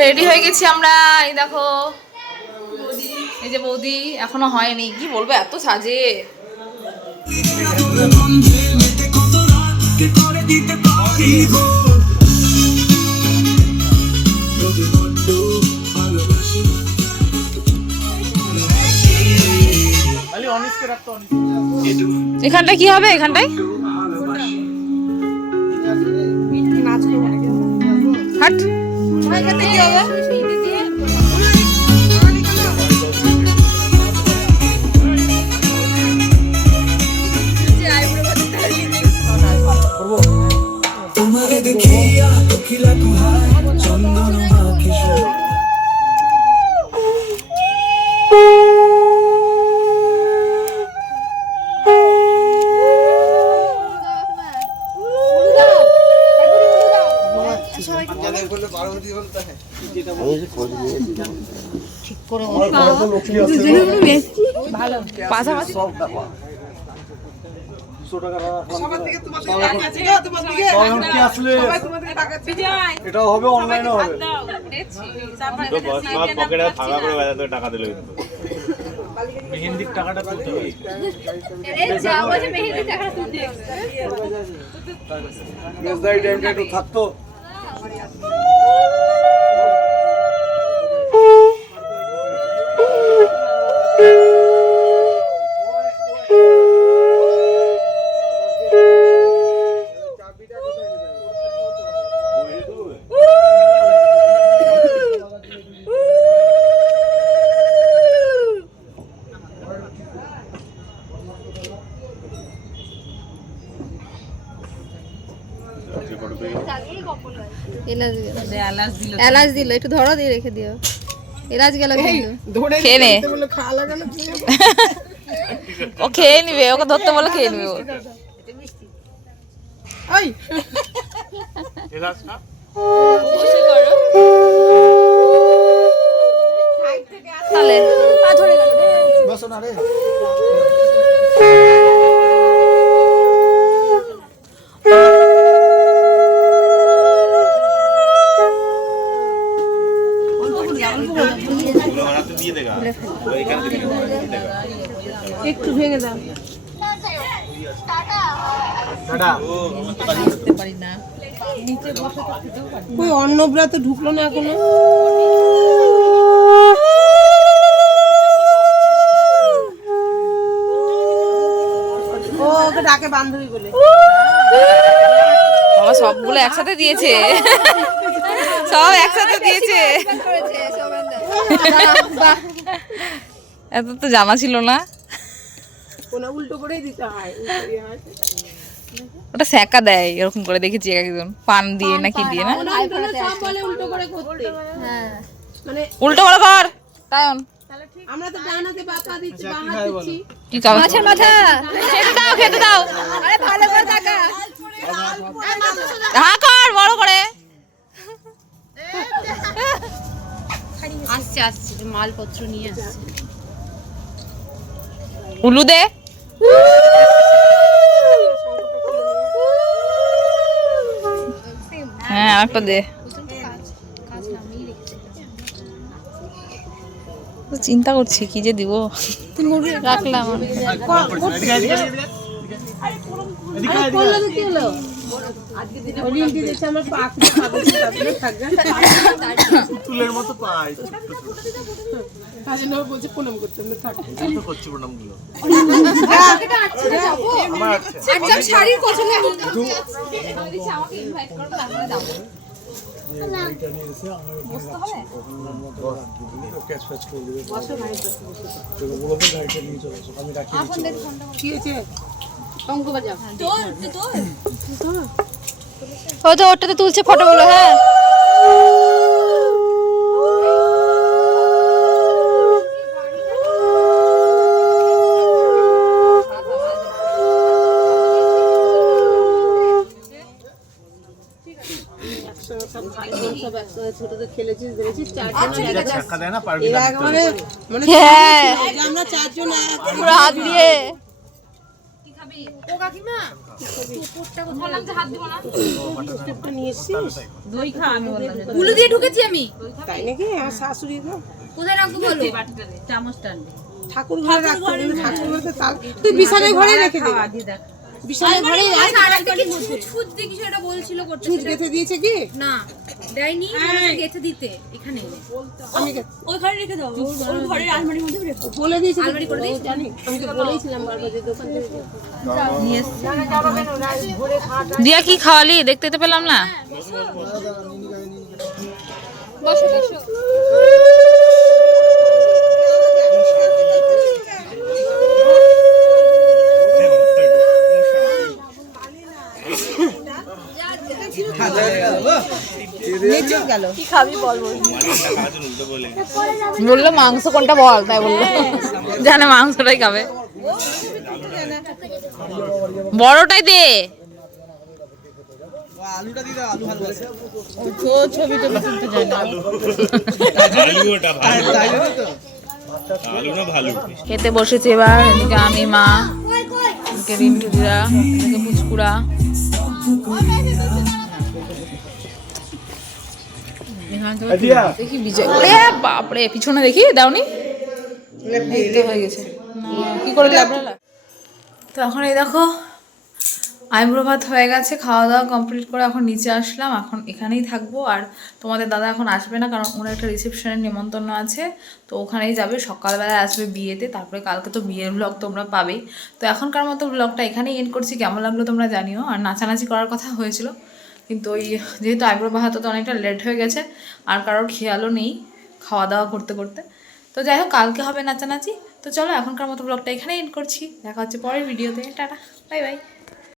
Ready হয়ে গেছি আমরা। এই দেখো এই যে বৌদি এখনো হয়নি, কি বলবো এত সাজে। এখানটায় কি হবে? এখানটায় হাট কি হবে? এটাও হবে, অনলাইনও হবে। টাকা দিল মেহেন্দির টাকাটা তুলতে হবে। একটু থাকতো। এলাচ দিল, একটু ধরো দিয়ে রেখে দিও। এলাচ গেল খেয়ে নে, ও খেয়ে নিবে, ওকে ধরতে বলে খেয়ে নিবে। তাহলে ধরে গেল একটু ভেঙে দাও। ওই অন্নব্রত ঢুকলো না এখনো। ও ওকে ডাকে বান্ধবী বলে। বাবা সবগুলো একসাথে দিয়েছে, সব একসাথে দিয়েছে। এত তো জানা ছিল না। উল্টো করেই দিতে হয়। ওটা সেকা দেয় এরকম করে, দেখেছি একজন পান দিয়ে না কি দিয়ে না। উল্টো করে করতে, মানে উল্টো করে কর তায়ন। আমরা তো ডানাতে বাপা দিচ্ছি, বাম হাত দিচ্ছি। কি খাবে? মাছের মাথা খেতে দাও, খেতে দাও। আরে ভালো করে তাকা। হ্যাঁ কর বড় করে। আসছে আসছে, মালপত্র নিয়ে আসছে। উলু দে। হ্যাঁ একটা দে। চিন্তা করছি কি যে দিব, রাখলাম। তুলের মতো পাই বলছে প্রণাম করতে করছি প্রণাম গুলো। শাড়ির পছন্দ ওটাতে তুলছে ফটোগুলো। হ্যাঁ আমরা চারজন পুরো হাত দিয়ে। বললাম যে হাত দিব না। স্টেপটা নিয়ে এসছিস? দই খা আমি বললাম যে গুলো দিয়ে ঢুকেছি আমি। তাই নাকি? আর শাশুড়ি তো কোথায় রাখবো বলো? চামচটা আনবি। ঠাকুর ঘরে রাখতে হবে, কিন্তু ঠাকুর ঘরে তো তাল তুই বিছানায় ঘরে রেখে দে। বিছানায় ঘরে রাখ। আর একটা কি ছুঁচ দিয়ে কিছু একটা বলছিল করতে। ছুঁচ গেঁথে দিয়েছে কি? না দেয়নি, বলেছে গেছে দিতে এখানে। আমি ওই ঘরে রেখে দাও, ওই ঘরের আলমারির মধ্যে রেখো। বলে দিয়েছি, আলমারি করে দিয়েছি। জানি আমি তো বলেইছিলাম বারবার যে দোকান থেকে নিয়ে এসছি। দিয়া কি খাওয়ালি? দেখতে তো পেলাম না। বসো বসো। নেচে গেল। বললো মাংস কোনটা বল, তাই বললো জানে মাংসটাই খাবে। বড়টাই দে। ছবি টবি তুলতে যায় না। খেতে বসেছি এবার। এদিকে আমি, মা, এদিকে রিন্টু দিদা, এদিকে পুচকুড়া। দেখি বিজয়, এ বাপরে পিছনে দেখি দাওনি, এই তো হয়ে গেছে। কি করে লাবড়ালা। তো এখন এই দেখো আইবুড়ো ভাত হয়ে গেছে, খাওয়া দাওয়া কমপ্লিট করে এখন নিচে আসলাম। এখন এখানেই থাকবো। আর তোমাদের দাদা এখন আসবে না, কারণ ওনার একটা রিসেপশনের নিমন্ত্রণ আছে, তো ওখানেই যাবে। সকালবেলায় আসবে বিয়েতে, তারপরে কালকে তো বিয়ের ব্লগ তোমরা পাবেই। তো এখনকার মতো ব্লগটা এখানেই এন্ড করছি। কেমন লাগলো তোমরা জানিও। আর নাচানাচি করার কথা হয়েছিল, কিন্তু ওই যেহেতু আইবুড়ো ভাত তো অনেকটা লেট হয়ে গেছে, আর কারোর খেয়ালও নেই খাওয়া দাওয়া করতে করতে। তো যাই হোক, কালকে হবে নাচানাচি। তো চলো এখনকার মতো ব্লগটা এখানেই এন্ড করছি। দেখা হচ্ছে পরের ভিডিওতে। Tata, bye bye.